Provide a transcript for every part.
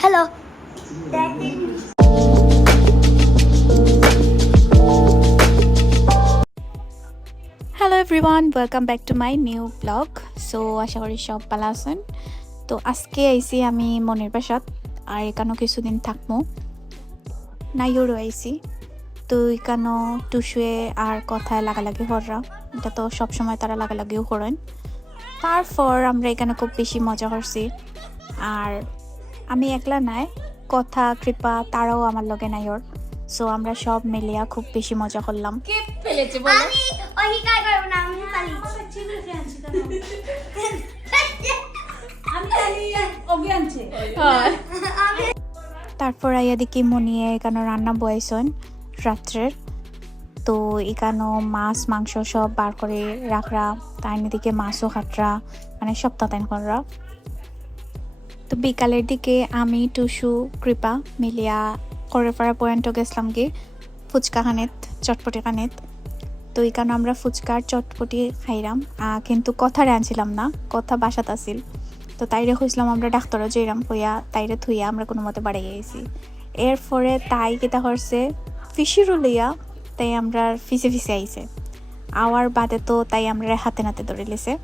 Hello hello everyone, welcome back to my new blog. So আশা করি সব ভালো আছেন। তো আজকে আইসি আমি মনের বাসাত, আর এখানেও কিছুদিন থাকবো। নাইওরও আইসি, তো এখানেও টুসুয়ে আর কথায় লাগালাগি হররা, এটা তো সবসময় তারা লাগালাগিও করেন। তারপর আমরা এখানে খুব বেশি মজা করছি। আর আমি একলা নাই, কথা কৃপা তারাও আমার লগে নাইওর। সো আমরা সব মিলিয়া খুব বেশি মজা করলাম। তারপর আইয়া দেখি মনিয়ে এখানে রান্না বয়েছেন রাত্রের। তো এখানে মাছ মাংস সব বার করে রাখরা, তাই দিকে মাছও খাটরা, মানে সব তাতাইন করা। তো বিকালের দিকে আমি টুসু কৃপা মিলিয়া করে পাড়া পয়েন্টও গেছিলাম কি ফুচকা খানেত, চটপটি খানেত। তো এখানে আমরা ফুচকার চটপটি খাইলাম, কিন্তু কথা আনছিলাম না, কথা বাসাত আসিল। তো তাইরে খুঁজলাম আমরা ডাক্তারও যেরাম হইয়া তাইরে থুইয়া আমরা কোনো মতে বাড়ি গেছি। এরপরে তাই কেটা করছে ফিশিরও লইয়া, তাই আমরা ফিসে ফিসে আইছে আওয়ার বাদে। তো তাই আমরা হাতে নাতে ধরে লিছে।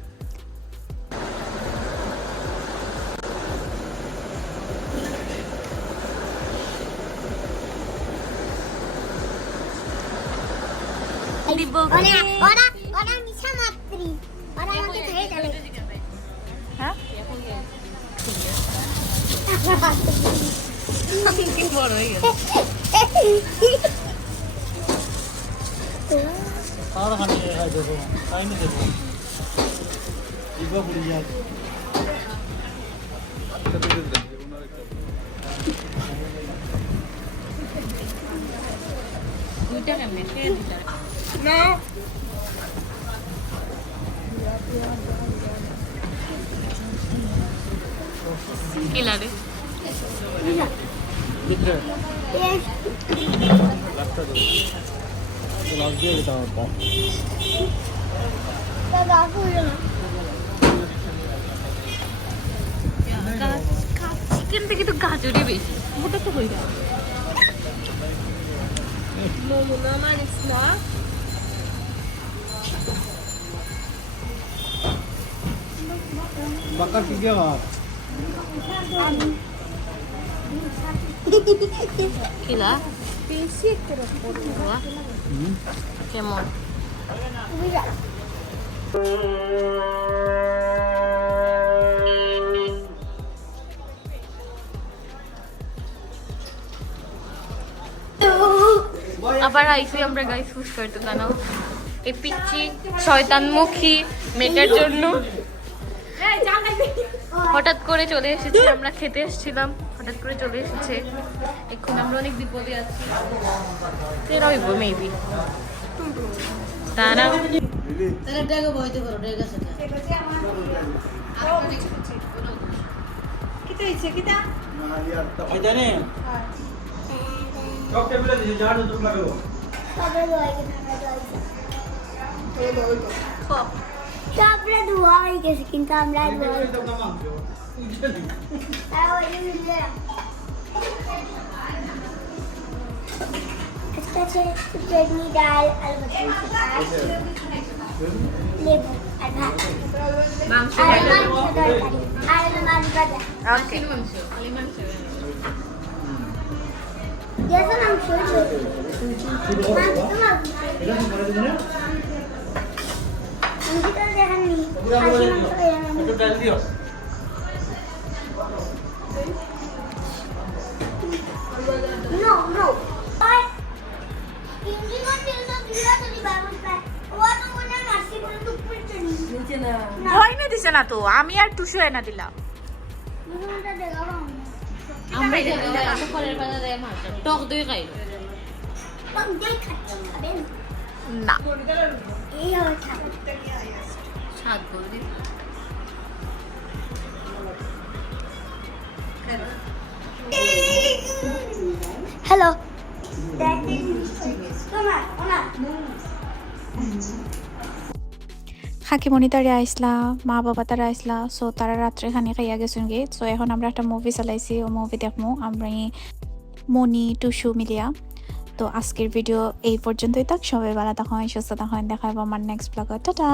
¿Qué la de? চিকেন থেকে তো গাজরই বেশি, ওটা তো হয়ে যাবে। Bakar tiga mah. Gila. Wah. Kemon. আবার আইসি আমরা গাইস ফুস করতে জানো এই পিচ্চি শয়তানমুখী মেয়েটার জন্য হঠাৎ করে চলে এসেছে। আমরা খেতে এসেছিলাম, হঠাৎ করে চলে এসেছে। এখন আমরা অনেক বিপদে আছি। তেরা হইব মেবি তারা আমরা ধোয়া হয়ে গেছে, কিন্তু আমরা চটনি ডাল আলু লেবু আর ভাত, মাংস তরকারি আর মাছ ভাজা। ওকে মাংস দিছে না তো, আমি আর টুসু এনে দিলাম। টক দই খাই না, স্বাদ বলবি। হ্যালো খাকিমণি তারা আইসলা, মা বাবা তারা আইসলা, সো তারা রাত্রে খানি খাইয়া গেছেন গে। সো এখন আমরা একটা মুভি চালাইছি, ও মুভি দেখবো আমরা মনি টুসু মিলিয়া। তো আজকের ভিডিও এই পর্যন্তই থাক, সবাই ভালো থাকুন, সুস্থ থাকুন, দেখা হবে আমার নেক্সট ব্লগে। টাটা।